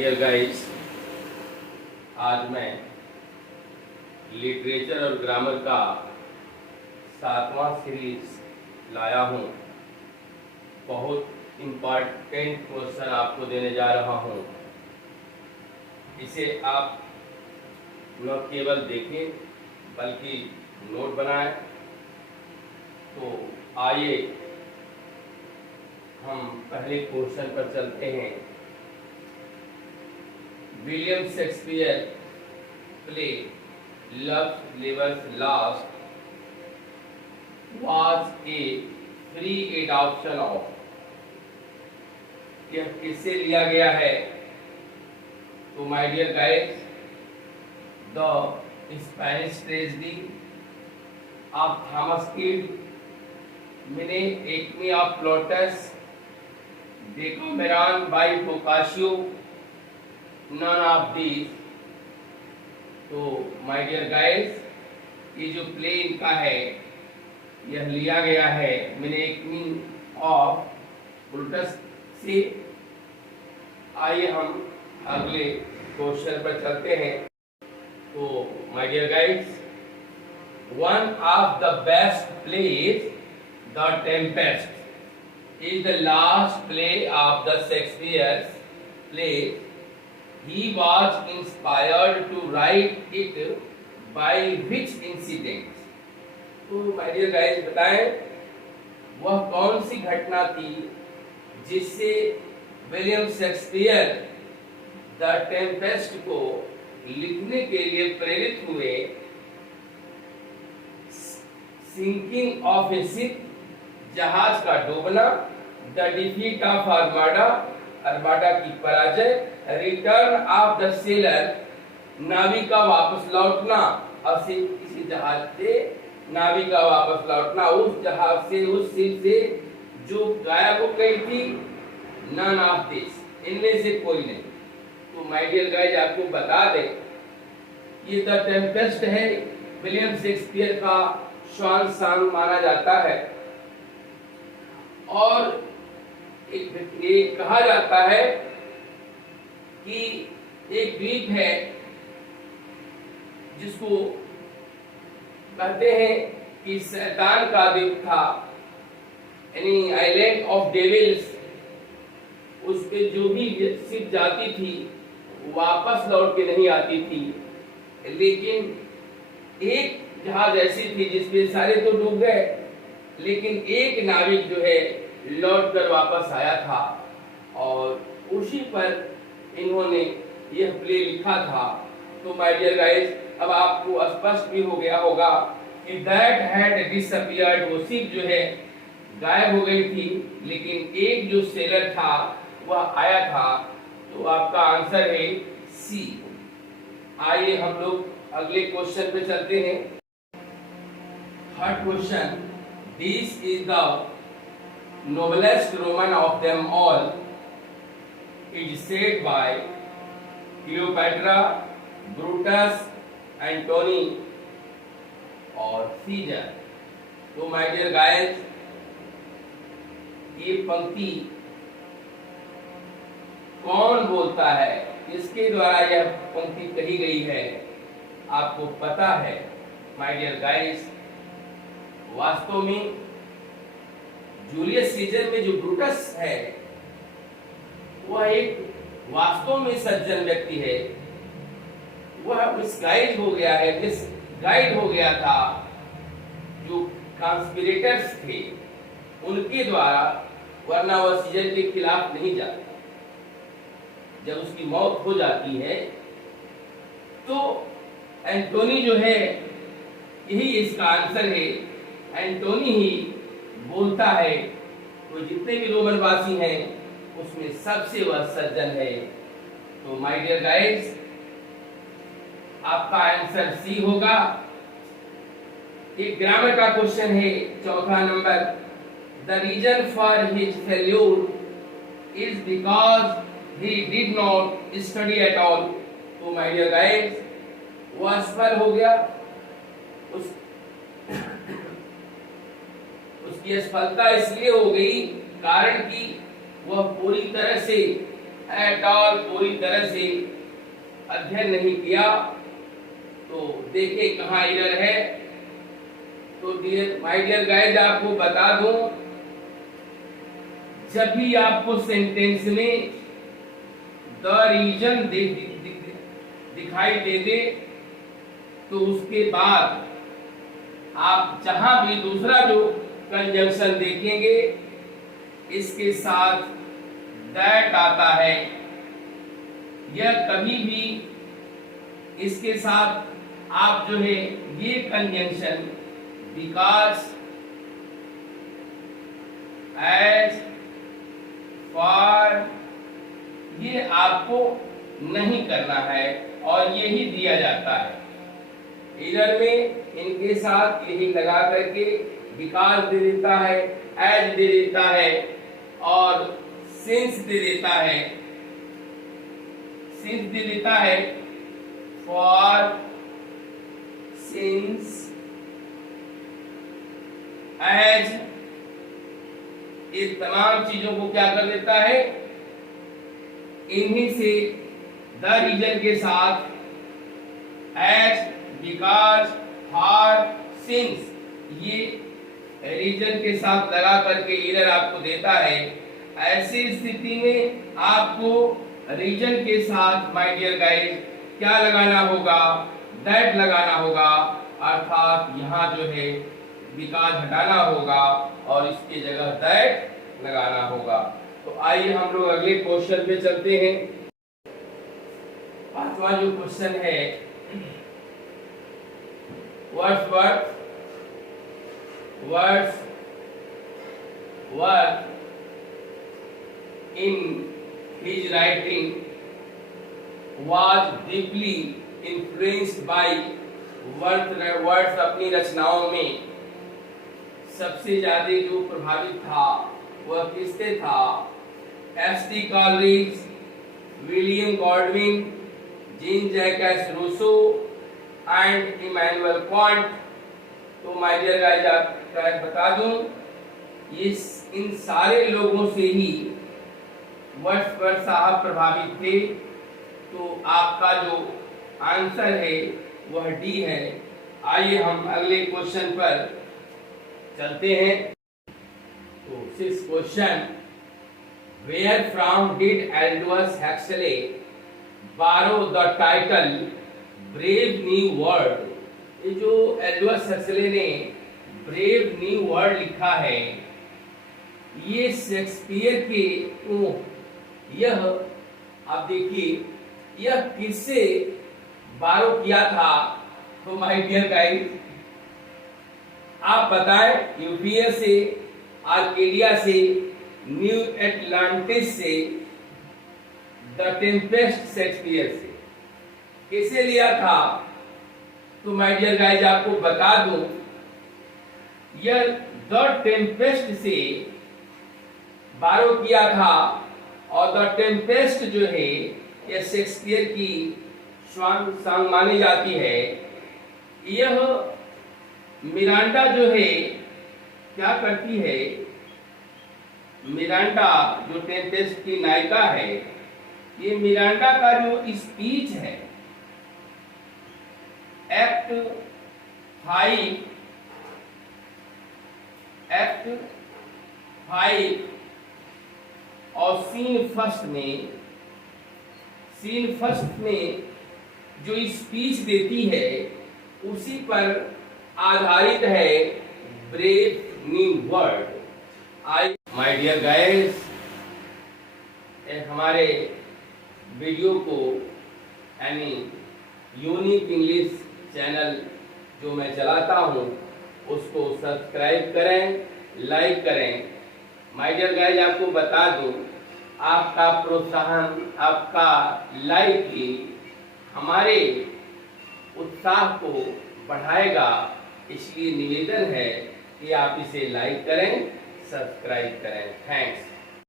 Dear guys, आज मैं literature और ग्रामर का 7वां सीरीज लाया हूँ। बहुत इम्पॉर्टेंट क्वेश्चन आपको देने जा रहा हूँ। इसे आप न केवल देखें बल्कि नोट बनाएं। तो आइए हम पहले क्वेश्चन पर चलते हैं। William Shakespeare play love levers last was a free adoption of, यह किससे लिया गया है? तो my dear guys, the Spanish tragedy of Thomas Kyd, Menaechmi of Plautus, Decameron by Boccaccio, none of these. तो माय डियर गाइस, ये जो play इनका है यह लिया गया है मिनेक्मी ऑफ प्लूटस से। आइए हम अगले क्वेश्चन पर चलते हैं। तो my dear guys, one of the best plays, The Tempest, is the last play of the Shakespeare's play. He was inspired to write it by which incident? तो माय डियर गाइस, बताएं वह कौन सी घटना थी जिससे विलियम शेक्सपियर द टेम्पेस्ट को लिखने के लिए प्रेरित हुए। सिंकिंग ऑफ ए शिप, जहाज का डूबना, the defeat of Armada, Armada की पराजय, रिटर्न ऑफ द सेलर, नाविक का वापस लौटना, और किसी जहाज से नाविक का वापस लौटना, उस जहाज से, उस शिप से जो गायब हो गई थी। नन ऑफ दिस, इनमें से कोई नहीं। तो माय डियर गाइस, आपको बता दें ये द टेम्पेस्ट है, विलियम शेक्सपियर का स्वान सॉन्ग माना जाता है। और एक कहा जाता है कि एक द्वीप है जिसको कहते हैं कि शैतान का द्वीप था, यानी आइलैंड ऑफ डेविल्स। उस पे जो भी शिप जाती थी वापस लौट के नहीं आती थी, लेकिन एक जहाज ऐसी थी जिसमें सारे तो डूब गए, लेकिन एक नाविक जो है लौट कर वापस आया था, और उसी पर इन्होंने यह प्ले लिखा था। तो माय डियर गाइस, अब आपको स्पष्ट भी हो गया होगा कि दैट हैड डिसअपीयर्ड, वो शिप जो है गायब हो गई थी, लेकिन एक जो सेलर था वह आया था। तो आपका आंसर है सी। आइए हम लोग अगले क्वेश्चन पे चलते हैं। Third question, this is the noblest Roman of them all, is said by Cleopatra, Brutus, Antony और सीजर। तो माय डियर गाइस, ये पंक्ति कौन बोलता है, इसके द्वारा यह पंक्ति कही गई है, आपको पता है माय डियर गाइस। वास्तव में जूलियस सीजर में जो ब्रूटस है वह एक वास्तव में सज्जन व्यक्ति है। वह मिसगाइड हो गया है, मिसगाइड हो गया था जो कॉन्स्पिरेटर्स थे उनके द्वारा, वरना वह सीजर के खिलाफ नहीं जाता। जब उसकी मौत हो जाती है तो एंटोनी जो है, यही इसका आंसर है, एंटोनी ही बोलता है। तो जितने भी रोमन वासी हैं उसमें सबसे वह सज्जन है। तो माय डियर गाइस, आपका आंसर सी होगा। एक ग्रामर का क्वेश्चन है, चौथा number, the reason for his failure is because he did not study at all. तो माय डियर गाइस, वह असफल हो गया, उसकी असफलता इसलिए हो गई कारण कि वह पूरी तरह से एट ऑल पूरी तरह से अध्ययन नहीं किया तो देखें कहाँ एरर है। तो माय डियर गाइस, आपको बता दूं, जब भी आपको सेंटेंस में द रीजन दिखाई दे दे तो उसके बाद आप जहां भी दूसरा जो कंजंक्शन देखेंगे इसके साथ दैट आता है, यह कभी भी इसके साथ आप जो है ये कंजंक्शन बिकॉज, एज, फॉर, ये आपको नहीं करना है और यही दिया जाता है। इधर में इनके साथ यही लगा करके बिकॉज दे देता है, एज दे देता है और सिंस दे देता है, सिंस दे देता है, फॉर, सिंस, एज, इस तमाम चीजों को क्या कर देता है, इन्हीं से द रीजन के साथ एज, बिकॉज, फॉर, सिंस ये रीजन के साथ लगा करके एरर आपको देता है। ऐसी स्थिति में आपको रीजन के साथ माय डियर गाइस क्या लगाना होगा, दैट लगाना होगा, अर्थात यहाँ जो है बिकॉज हटाना होगा और इसकी जगह दैट लगाना होगा। तो आइए हम लोग अगले क्वेश्चन पे चलते हैं। पांचवा जो क्वेश्चन है, Wordsworth in his writing was deeply influenced by words, अपनी रचनाओं में सबसे ज्यादा जो प्रभावित था वह किससे था, S T. Coleridge, William Godwin, Jean Jacques Rousseau and Immanuel Kant. तो माय डियर गाइस, आपको बता दूं, इन सारे लोगों से ही वर्ड्सवर्थ साहब प्रभावित थे। तो आपका जो आंसर है वह डी है। आइए हम अगले क्वेश्चन पर चलते हैं। तो six question, where from did Aldous Huxley borrow the title Brave New World. ये जो एल्डोस हक्सले ने ब्रेव न्यू वर्ल्ड लिखा है, ये शेक्सपियर के यह आप देखिए यह किससे बारो किया था। तो माय डियर गाइस, आप बताएं, यूपीएस से, आर्केडिया से, न्यू एटलांटिस से, द टेम्पेस्ट शेक्सपियर से, किसे लिया था। तो माय डियर गाइस, आपको बता दूं, यह द टेम्पेस्ट से बारो किया था और द टेम्पेस्ट जो है यह शेक्सपियर की स्वांग मानी जाती है। यह मिरांडा जो है क्या करती है, मिरांडा जो टेम्पेस्ट की नायिका है, ये मिरांडा का जो स्पीच है, एक्ट 5 और सीन फर्स्ट में जो स्पीच देती है उसी पर आधारित है Brave New World. My dear guys, हमारे वीडियो को यानी यूनिक इंग्लिश चैनल जो मैं चलाता हूं उसको सब्सक्राइब करें, लाइक करें। माय डियर गाइस, आपको बता दूं, आपका प्रोत्साहन, आपका लाइक ही हमारे उत्साह को बढ़ाएगा। इसलिए निवेदन है कि आप इसे लाइक करें, सब्सक्राइब करें। थैंक्स।